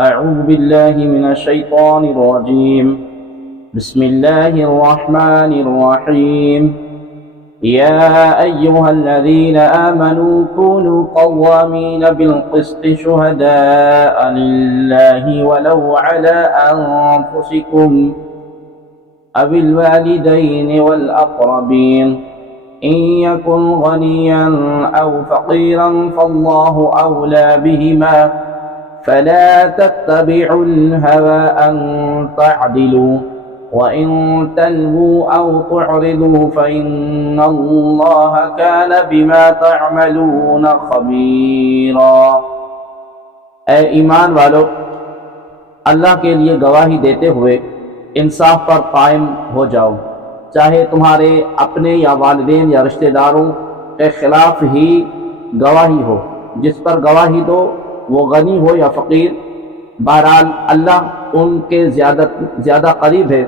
أعوذ بالله من الشيطان الرجيم. بسم الله الرحمن الرحيم. يا أيها الذين آمنوا كونوا قوامين بالقسط شهداء لله ولو على أنفسكم أو الوالدين والأقربين إن يكن غنيا أو فقيرا فالله أولى بهما فلا تتبعوا الهوى أن تعدلوا وإن تلووا أو تعرضوا فإن الله كان بما تعملون خبيرا. اے ایمان والو، اللہ کے لیے گواہی دیتے ہوئے انصاف پر قائم ہو جاؤ، چاہے تمہارے اپنے یا والدین یا رشتہ داروں کے خلاف ہی گواہی ہو. جس پر گواہی دو وہ غنی ہو یا فقیر، بہرحال اللہ ان کے زیادہ قریب ہے.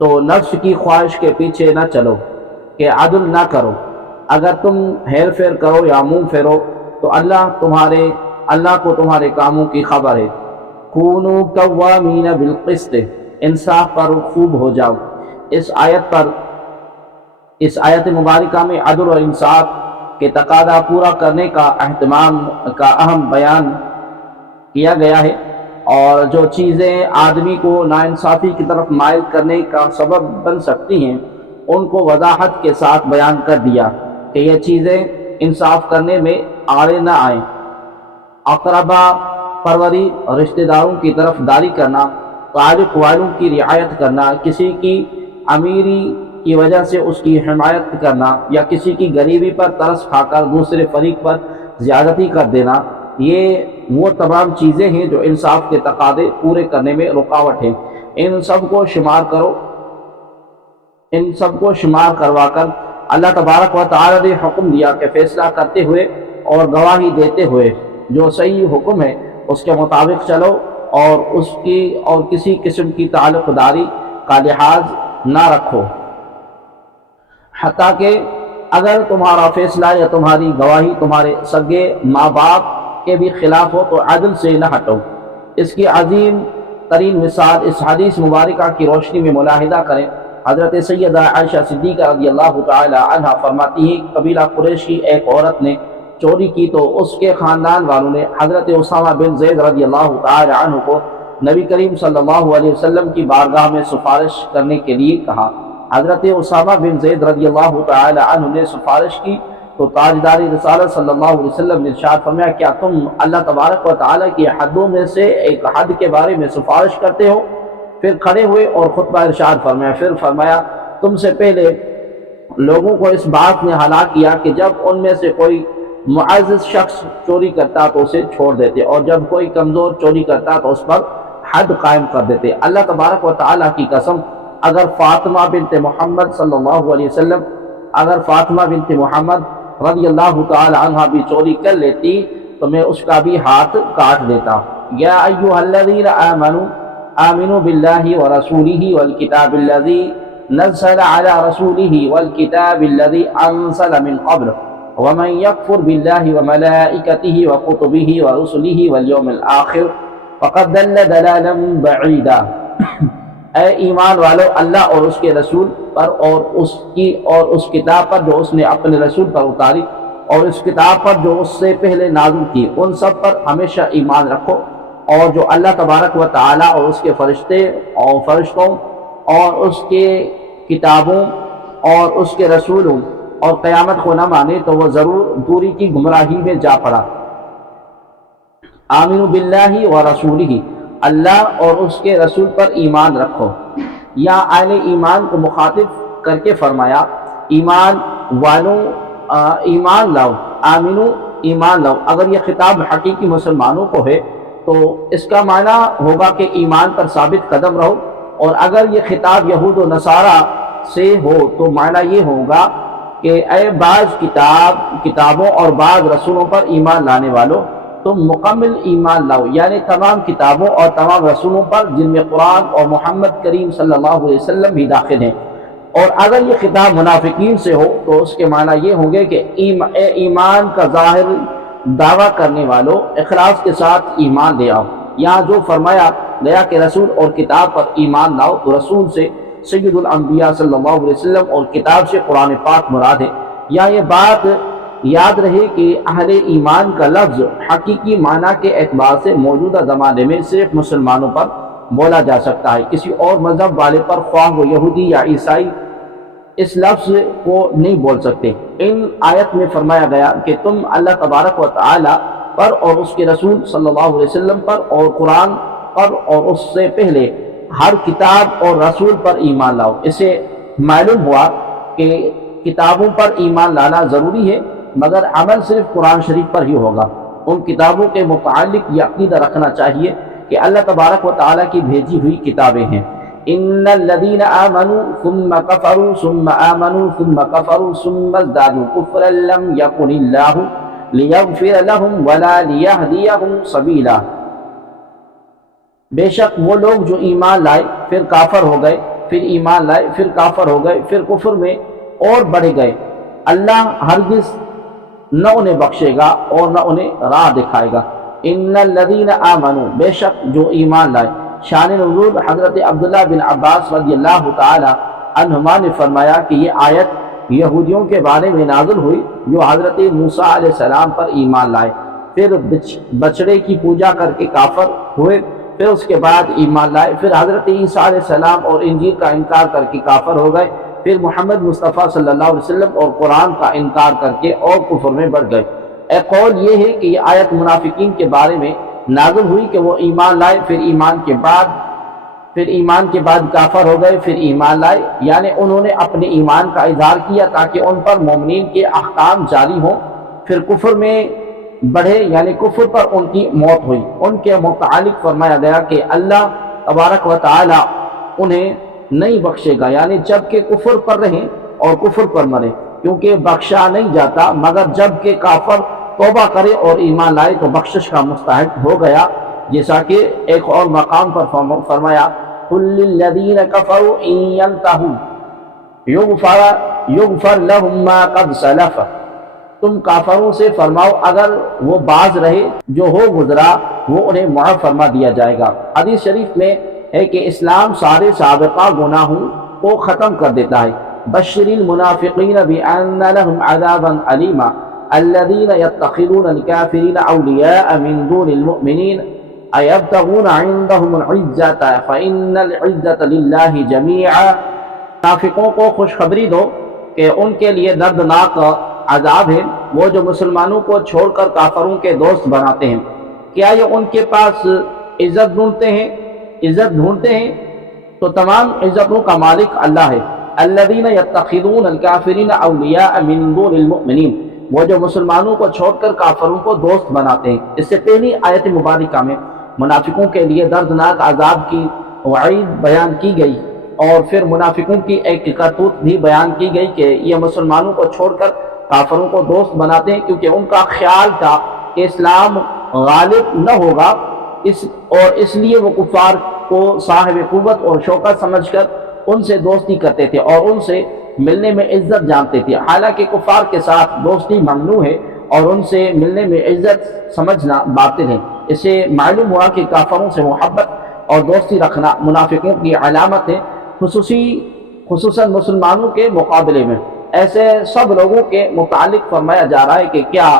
تو نفس کی خواہش کے پیچھے نہ چلو کہ عدل نہ کرو. اگر تم ہیر پھیر کرو یا منہ پھیرو تو اللہ کو تمہارے کاموں کی خبر ہے. کونوا قوامین بالقسط، انصاف پر خوب ہو جاؤ. اس آیت مبارکہ میں عدل اور انصاف کے تقاضا پورا کرنے کا اہتمام کا اہم بیان کیا گیا ہے، اور جو چیزیں آدمی کو ناانصافی کی طرف مائل کرنے کا سبب بن سکتی ہیں ان کو وضاحت کے ساتھ بیان کر دیا کہ یہ چیزیں انصاف کرنے میں آڑے نہ آئیں. اقربا پروری، رشتہ داروں کی طرف داری کرنا، تعلق والوں کی رعایت کرنا، کسی کی امیری کی وجہ سے اس کی حمایت کرنا یا کسی کی غریبی پر ترس کھا کر دوسرے فریق پر زیادتی کر دینا، یہ وہ تمام چیزیں ہیں جو انصاف کے تقاضے پورے کرنے میں رکاوٹ ہیں. ان سب کو شمار کروا کر اللہ تبارک و تعالی نے حکم دیا کہ فیصلہ کرتے ہوئے اور گواہی دیتے ہوئے جو صحیح حکم ہے اس کے مطابق چلو، اور کسی قسم کی تعلق داری کا لحاظ نہ رکھو، حتیٰ کہ اگر تمہارا فیصلہ یا تمہاری گواہی تمہارے سگے ماں باپ کے بھی خلاف ہو تو عدل سے نہ ہٹو. اس کی عظیم ترین مثال اس حدیث مبارکہ کی روشنی میں ملاحظہ کریں. حضرت سیدہ عائشہ صدیقہ رضی اللہ تعالی عنہا فرماتی ہیں، قبیلہ قریش کی ایک عورت نے چوری کی تو اس کے خاندان والوں نے حضرت اسامہ بن زید رضی اللہ تعالی عنہ کو نبی کریم صلی اللہ علیہ وسلم کی بارگاہ میں سفارش کرنے کے لیے کہا. حضرت اسامہ بن زید رضی اللہ تعالی عنہ نے سفارش کی تو تاجدار رسالت صلی اللہ علیہ وسلم نے ارشاد فرمایا، کیا تم اللہ تبارک و تعالی کی حدوں میں سے ایک حد کے بارے میں سفارش کرتے ہو؟ پھر کھڑے ہوئے اور خطبہ ارشاد فرمایا. پھر فرمایا، تم سے پہلے لوگوں کو اس بات نے ہلاک کیا کہ جب ان میں سے کوئی معزز شخص چوری کرتا تو اسے چھوڑ دیتے، اور جب کوئی کمزور چوری کرتا تو اس پر حد قائم کر دیتے. اللہ تبارک و تعالی کی قسم، اگر فاطمہ بنت محمد صلی اللہ علیہ وسلم رضی اللہ تعالی عنہ بھی چوری کر لیتی تو میں اس کا بھی ہاتھ کاٹ دیتا. یا ایھا الذین آمنوا باللہ ورسولہ والکتاب الذی نزل علی رسولہ والکتاب الذی انزل من قبل ومن یکفر باللہ وملائکتہ وکتبہ ورسلہ والیوم الآخر فقد ضل ضلالا بعیدا. اے ایمان والو، اللہ اور اس کے رسول پر اور اس کتاب پر جو اس نے اپنے رسول پر اتاری اور اس کتاب پر جو اس سے پہلے نازل کی، ان سب پر ہمیشہ ایمان رکھو، اور جو اللہ تبارک و تعالی اور اس کے فرشتوں اور اس کے کتابوں اور اس کے رسولوں اور قیامت کو نہ مانے تو وہ ضرور دوری کی گمراہی میں جا پڑا. آمنوا باللہ ورسولہ، اللہ اور اس کے رسول پر ایمان رکھو. یا اہل ایمان کو مخاطب کر کے فرمایا، ایمان والوں ایمان لاؤ، آمنو ایمان لاؤ. اگر یہ خطاب حقیقی مسلمانوں کو ہے تو اس کا معنی ہوگا کہ ایمان پر ثابت قدم رہو، اور اگر یہ خطاب یہود و نصارہ سے ہو تو معنی یہ ہوگا کہ اے بعض کتابوں اور بعض رسولوں پر ایمان لانے والوں، تم مکمل ایمان لاؤ، یعنی تمام کتابوں اور تمام رسولوں پر جن میں قرآن اور محمد کریم صلی اللہ علیہ وسلم بھی داخل ہیں. اور اگر یہ خطاب منافقین سے ہو تو اس کے معنی یہ ہوں گے کہ ایمان کا ظاہر دعویٰ کرنے والوں، اخلاص کے ساتھ ایمان لے آؤ. یہاں جو فرمایا گیا کہ رسول اور کتاب پر ایمان لاؤ، تو رسول سے سید الانبیاء صلی اللہ علیہ وسلم اور کتاب سے قرآن پاک مراد ہے۔ یا یہ بات یاد رہے کہ اہل ایمان کا لفظ حقیقی معنی کے اعتبار سے موجودہ زمانے میں صرف مسلمانوں پر بولا جا سکتا ہے، کسی اور مذہب والے پر، خواہ وہ یہودی یا عیسائی، اس لفظ کو نہیں بول سکتے۔ ان آیت میں فرمایا گیا کہ تم اللہ تبارک و تعالی پر اور اس کے رسول صلی اللہ علیہ وسلم پر اور قرآن پر اور اس سے پہلے ہر کتاب اور رسول پر ایمان لاؤ۔ اسے معلوم ہوا کہ کتابوں پر ایمان لانا ضروری ہے، مگر عمل صرف قرآن شریف پر ہی ہوگا۔ ان کتابوں کے متعلق یہ عقیدہ رکھنا چاہیے کہ اللہ تبارک و تعالیٰ کی بھیجی ہوئی کتابیں ہیں۔ ان الذين آمنوا ثم كفروا ثم آمنوا ثم كفروا ثم ازدادوا كفرا لم يكن الله ليغفر لهم ولا ليهديهم سبيلا۔ بے شک وہ لوگ جو ایمان لائے پھر کافر ہو گئے، پھر ایمان لائے پھر کافر ہو گئے، پھر کفر میں اور بڑھ گئے، اللہ ہرگز نہ انہیں بخشے گا اور نہ انہیں راہ دکھائے گا۔ ان الذین آمنوا، بے شک جو ایمان لائے۔ شان نزول حضرت عبداللہ بن عباس رضی اللہ تعالی عنہما نے فرمایا کہ یہ آیت یہودیوں کے بارے میں نازل ہوئی جو حضرت موسیٰ علیہ السلام پر ایمان لائے، پھر بچڑے کی پوجا کر کے کافر ہوئے، پھر اس کے بعد ایمان لائے، پھر حضرت عیسیٰ علیہ السلام اور انجیل کا انکار کر کے کافر ہو گئے، پھر محمد مصطفیٰ صلی اللہ علیہ وسلم اور قرآن کا انکار کر کے اور کفر میں بڑھ گئے۔ ایک قول یہ ہے کہ یہ آیت منافقین کے بارے میں نازل ہوئی کہ وہ ایمان لائے، پھر ایمان کے بعد کافر ہو گئے، پھر ایمان لائے، یعنی انہوں نے اپنے ایمان کا اظہار کیا تاکہ ان پر مومنین کے احکام جاری ہوں، پھر کفر میں بڑھے، یعنی کفر پر ان کی موت ہوئی۔ ان کے متعلق فرمایا گیا کہ اللہ تبارک و تعالی انہیں نہیں بخشے گا، یعنی جب کہ کفر پر رہیں اور کفر پر مرے، کیونکہ بخشا نہیں جاتا مگر جب کہ کافر توبہ کرے اور ایمان لائے تو بخشش کا مستحق ہو گیا، جیسا کہ ایک اور مقام پر فرمایا قُلْ لِلَّذِينَ كَفَرُوا إِن يَنْتَهُوا يُغْفَرْ لَهُم مَّا قَدْ سَلَفَ، تم کافروں سے فرماؤ اگر وہ باز رہے جو ہو گزرا وہ انہیں معاف فرما دیا جائے گا۔ حدیث شریف میں ہے کہ اسلام سارے سابقہ گناہوں کو ختم کر دیتا ہے۔ بشر المنافقین بأن لهم عذابا علیما الذین یتخذون الکافرین اولیاء من دون المؤمنین ایبتغون عندهم العزة فإن العزة للہ جمیعا، منافقوں کو خوشخبری دو کہ ان کے لیے دردناک عذاب ہے وہ جو مسلمانوں کو چھوڑ کر کافروں کے دوست بناتے ہیں۔ کیا یہ ان کے پاس عزت ڈھونڈتے ہیں تو تمام عزتوں کا مالک اللہ ہے۔ الذین یتخذون الکافرین اولیاء من دون المؤمنین، وہ جو مسلمانوں کو چھوڑ کر کافروں کو دوست بناتے ہیں۔ اس سے پہلی آیت مبارکہ میں منافقوں کے لیے دردناک عذاب کی وعید بیان کی گئی، اور پھر منافقوں کی ایک کرتوت بھی بیان کی گئی کہ یہ مسلمانوں کو چھوڑ کر کافروں کو دوست بناتے ہیں، کیونکہ ان کا خیال تھا کہ اسلام غالب نہ ہوگا، اس لیے وہ کفار کو صاحب قوت اور شوکت سمجھ کر ان سے دوستی کرتے تھے اور ان سے ملنے میں عزت جانتے تھے، حالانکہ کفار کے ساتھ دوستی ممنوع ہے اور ان سے ملنے میں عزت سمجھنا باطل ہے۔ اس سے معلوم ہوا کہ کافروں سے محبت اور دوستی رکھنا منافقوں کی علامت ہے، خصوصاً مسلمانوں کے مقابلے میں۔ ایسے سب لوگوں کے متعلق فرمایا جا رہا ہے کہ کیا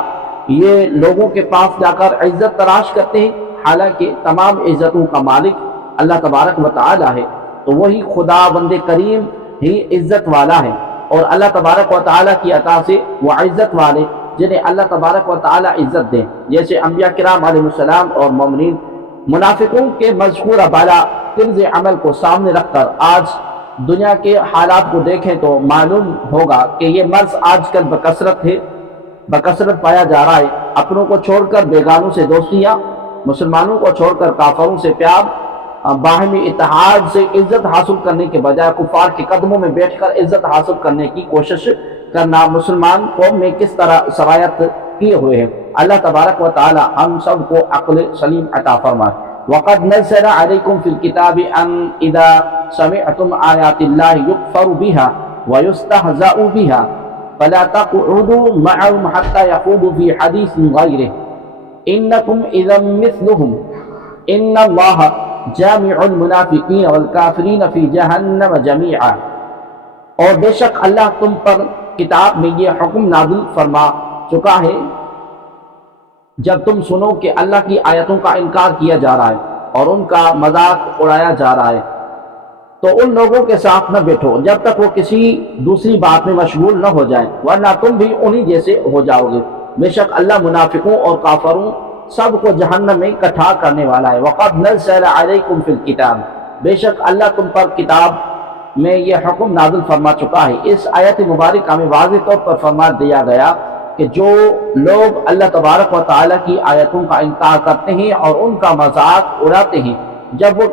یہ لوگوں کے پاس جا کر عزت تلاش کرتے ہیں، حالانکہ تمام عزتوں کا مالک اللہ تبارک و تعالی ہے، تو وہی خدا بند کریم ہی عزت والا ہے، اور اللہ تبارک و تعالی کی عطا سے وہ عزت والے جنہیں اللہ تبارک و تعالی عزت دے، جیسے انبیاء کرام علیہ السلام اور مومنین۔ منافقوں کے مذکورہ بالا طرز عمل کو سامنے رکھ کر آج دنیا کے حالات کو دیکھیں تو معلوم ہوگا کہ یہ مرض آج کل بکثرت پایا جا رہا ہے۔ اپنوں کو چھوڑ کر بیگانوں سے دوستیاں، مسلمانوں کو چھوڑ کر کافروں سے پیار، باہمی اتحاد سے عزت حاصل کرنے کے بجائے کفار کے قدموں میں بیٹھ کر عزت حاصل کرنے کی کوشش کرنا مسلمان قوم میں کس طرح سرایت کیے ہوئے ہیں۔ اللہ تبارک و تعالی ہم سب کو عقل سلیم عطا فرمائے۔ وَقَدْ نَزَّلَ عَلَيْكُمْ فِي الْكِتَابِ أَنْ إِذَا سَمِعْتُمْ آيَاتِ اللَّهِ يُكْفَرُ بِهَا وَيُسْتَهْزَأُ بِهَا فَلَا تَقْعُدُوا مَعَهُمْ حَتَّى يَخُوضُوا فِي حَدِيثٍ غَيْرِهِ إِنَّكُمْ إِذًا مِثْلُهُمْ ان اللہ جامع المنافقین والکافرین فی جہنم جمیعا، اور بے شک اللہ تم پر کتاب میں یہ حکم نازل فرما چکا ہے جب تم سنو کہ اللہ کی آیتوں کا انکار کیا جا رہا ہے اور ان کا مذاق اڑایا جا رہا ہے، تو ان لوگوں کے ساتھ نہ بیٹھو جب تک وہ کسی دوسری بات میں مشغول نہ ہو جائیں، ورنہ تم بھی انہی جیسے ہو جاؤ گے۔ بے شک اللہ منافقوں اور کافروں سب کو جہنم میں اکٹھا کرنے والا ہے۔ وَقَدْ نَزَّلَ عَلَيْكُمْ فِي الْكِتَابِ، بے شک اللہ تم پر کتاب میں یہ حکم نازل فرما چکا ہے۔ اس آیت مبارکہ میں واضح طور پر فرما دیا گیا کہ جو لوگ اللہ تبارک و تعالیٰ کی آیتوں کا انکار کرتے ہیں اور ان کا مذاق اڑاتے ہیں، جب وہ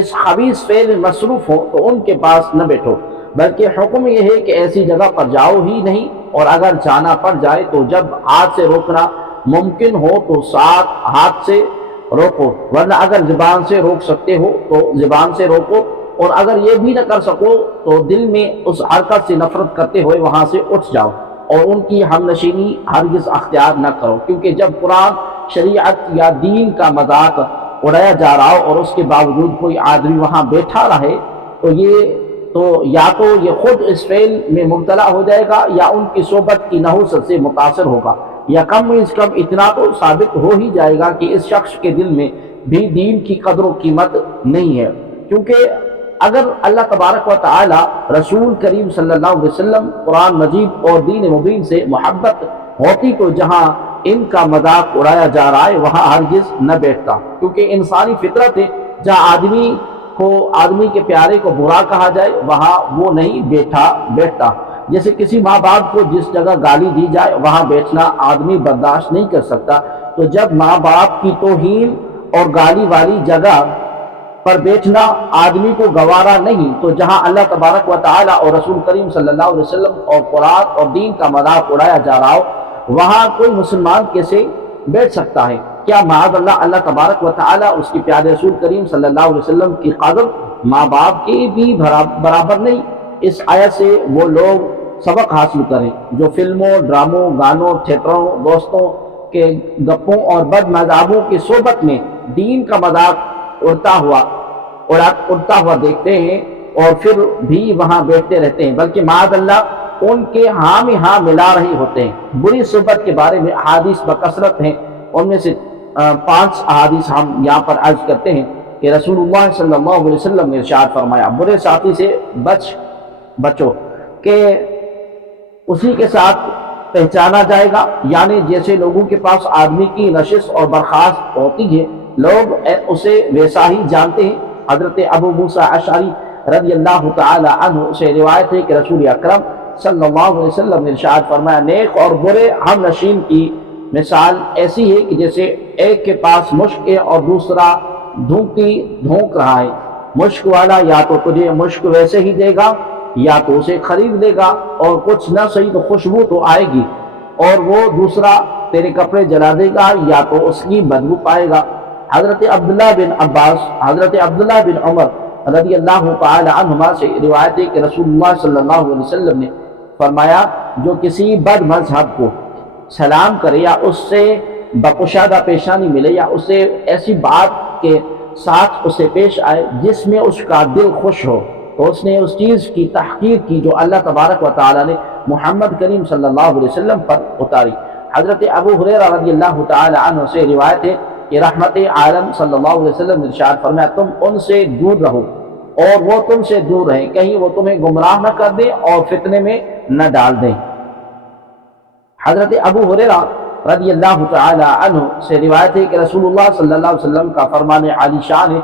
اس خبیث فعل میں مصروف ہو تو ان کے پاس نہ بیٹھو، بلکہ حکم یہ ہے کہ ایسی جگہ پر جاؤ ہی نہیں، اور اگر جانا پڑ جائے تو جب ہاتھ سے روکنا ممکن ہو تو ساتھ ہاتھ سے روکو، ورنہ اگر زبان سے روک سکتے ہو تو زبان سے روکو، اور اگر یہ بھی نہ کر سکو تو دل میں اس حرکت سے نفرت کرتے ہوئے وہاں سے اٹھ جاؤ، اور ان کی ہم نشینی ہرگز اختیار نہ کرو، کیونکہ جب قرآن، شریعت یا دین کا مذاق اڑایا جا رہا ہو اور اس کے باوجود کوئی آدمی وہاں بیٹھا رہے تو یا تو یہ خود اس فعل میں مبتلا ہو جائے گا یا ان کی صحبت کی نحوست سے متاثر ہوگا، یا کم از کم اتنا تو ثابت ہو ہی جائے گا کہ اس شخص کے دل میں بھی دین کی قدر و قیمت نہیں ہے۔ کیونکہ اگر اللہ تبارک و تعالی رسول کریم صلی اللہ علیہ وسلم، قرآن مجید اور دین مبین سے محبت ہوتی تو جہاں ان کا مذاق اڑایا جا رہا ہے وہاں ہرگز نہ بیٹھتا، کیونکہ انسانی فطرت ہے جہاں آدمی کے پیارے کو برا کہا جائے وہاں وہ نہیں بیٹھتا۔ جیسے کسی ماں باپ کو جس جگہ گالی دی جائے وہاں بیٹھنا آدمی برداشت نہیں کر سکتا، تو جب ماں باپ کی توہین اور گالی والی جگہ پر بیٹھنا آدمی کو گوارا نہیں، تو جہاں اللہ تبارک و تعالی اور رسول کریم صلی اللہ علیہ وسلم اور قرآن اور دین کا مذاق اڑایا جا رہا ہو وہاں کوئی مسلمان کیسے بیٹھ سکتا ہے؟ کیا معاذ اللہ تبارک و تعالی اس کی پیارے رسول کریم صلی اللہ علیہ وسلم کی قدر ماں باپ کی بھی برابر نہیں؟ اس آیت سے وہ لوگ سبق حاصل کریں جو فلموں، ڈراموں، گانوں، تھیٹروں، دوستوں کے گپوں اور بد مذاہبوں کی صحبت میں دین کا مذاق اڑتا ہوا دیکھتے ہیں اور پھر بھی وہاں بیٹھتے رہتے ہیں، بلکہ معاذ اللہ ان کے ہاں میں ہاں ملا رہے ہوتے ہیں۔ بری صحبت کے بارے میں احادیث بکثرت ہیں، ان میں سے 5 احادیث ہم یہاں پر عرض کرتے ہیں کہ رسول اللہ صلی اللہ علیہ وسلم نے ارشاد فرمایا، برے ساتھی سے بچو کہ اسی کے ساتھ پہچانا جائے گا، یعنی جیسے لوگوں کے پاس آدمی کی نشست اور برخاست ہوتی ہے لوگ اسے ویسا ہی جانتے ہیں۔ حضرت ابو موسیٰ اشعری رضی اللہ تعالی عنہ سے روایت ہے کہ رسول اکرم صلی اللہ علیہ وسلم نے ارشاد فرمایا، نیک اور برے ہم نشین کی مثال ایسی ہے کہ جیسے ایک کے پاس مشک ہے اور دوسرا دھونک رہا ہے، مشک والا یا تو تجھے مشک ویسے ہی دے گا یا تو اسے خرید لے گا، اور کچھ نہ صحیح تو خوشبو تو آئے گی، اور وہ دوسرا تیرے کپڑے جلا دے گا یا تو اس کی بدبو پائے گا۔ حضرت عبداللہ بن عمر رضی اللہ تعالی عنہما سے روایت ہے کہ رسول اللہ صلی اللہ علیہ وسلم نے فرمایا، جو کسی بد مذہب کو سلام کرے یا اس سے بکشادہ پیشانی ملے یا اسے ایسی بات کے ساتھ اسے پیش آئے جس میں اس کا دل خوش ہو، تو اس نے اس چیز کی تحقیر کی جو اللہ تبارک و تعالی نے محمد کریم صلی اللہ علیہ وسلم پر اتاری۔ حضرت ابو ہریرہ رضی اللہ تعالی عنہ سے روایت ہے کہ رحمت عالم صلی اللہ علیہ وسلم نے ارشاد فرمایا، تم ان سے دور رہو اور وہ تم سے دور رہیں، کہیں وہ تمہیں گمراہ نہ کر دیں اور فتنے میں نہ ڈال دیں۔ حضرت ابو ہریرہ رضی اللہ تعالی عنہ سے روایت ہے کہ رسول اللہ صلی اللہ علیہ وسلم کا فرمان عالی شان ہے،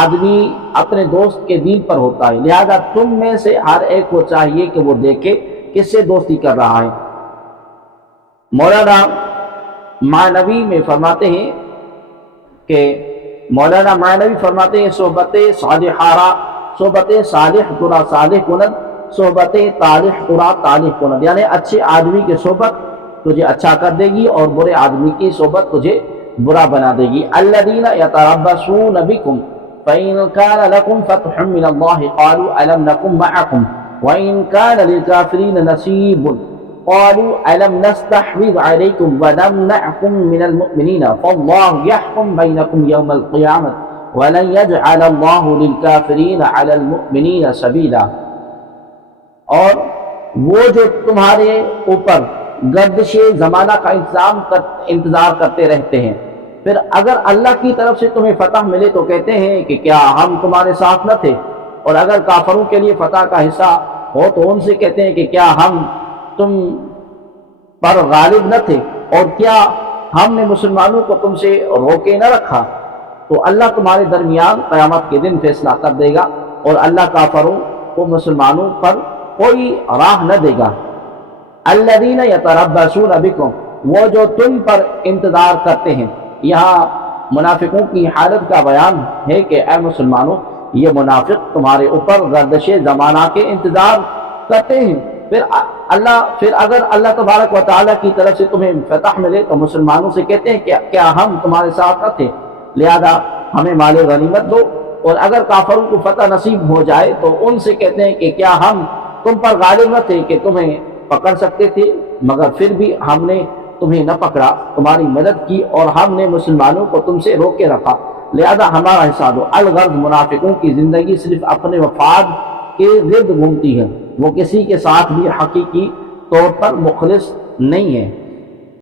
آدمی اپنے دوست کے دین پر ہوتا ہے، لہذا تم میں سے ہر ایک کو چاہیے کہ وہ دیکھے کس سے دوستی کر رہا ہے۔ مولانا معنوی میں فرماتے ہیں صحبت صالحارا صحبت صالح ترا صالح کند، صحبت طالح ترا طالح کند، یعنی اچھے آدمی کی صحبت تجھے اچھا کر دے گی اور برے آدمی کی صحبت تجھے برا بنا دے گی۔ الذین یتربصون بکم فإن كان لكم فتح من الله قالوا ألم نكن معكم وإن كان للكافرين نصيب قالوا ألم نستحوذ عليكم ونمنعكم من المؤمنين فالله يحكم بينكم يوم القيامة وَلَنْ يَجْعَلَ اللَّهُ لِلْكَافِرِينَ عَلَى الْمُؤْمِنِينَ سَبِيلًا۔ اور وہ جو تمہارے اوپر گردش زمانہ کا انتظار کرتے رہتے ہیں، پھر اگر اللہ کی طرف سے تمہیں فتح ملے تو کہتے ہیں کہ کیا ہم تمہارے ساتھ نہ تھے، اور اگر کافروں کے لیے فتح کا حصہ ہو تو ان سے کہتے ہیں کہ کیا ہم تم پر غالب نہ تھے، اور کیا ہم نے مسلمانوں کو تم سے روکے نہ رکھا۔ تو اللہ تمہارے درمیان قیامت کے دن فیصلہ کر دے گا، اور اللہ کافروں کو مسلمانوں پر کوئی راہ نہ دے گا۔ الذین یتربصون بکم، وہ جو تم پر انتظار کرتے ہیں۔ یہاں منافقوں کی حالت کا بیان ہے کہ اے مسلمانوں، یہ منافق تمہارے اوپر گردش زمانہ کے انتظار کرتے ہیں، پھر اگر اللہ تبارک و تعالیٰ کی طرف سے تمہیں فتح ملے تو مسلمانوں سے کہتے ہیں کہ کیا ہم تمہارے ساتھ نہ تھے، لہذا ہمیں مال غنیمت دو، اور اگر کافروں کو فتح نصیب ہو جائے تو ان سے کہتے ہیں کہ کیا ہم تم پر غالب نہ تھے کہ تمہیں پکڑ سکتے تھے، مگر پھر بھی ہم نے تمہیں نہ پکڑا، تمہاری مدد کی، اور ہم نے مسلمانوں کو تم سے روکے رکھا، لہذا ہمارا حصہ دو۔ الغرض منافقوں کی زندگی صرف اپنے مفاد کے گرد گھومتی ہے، وہ کسی کے ساتھ بھی حقیقی طور پر مخلص نہیں ہے۔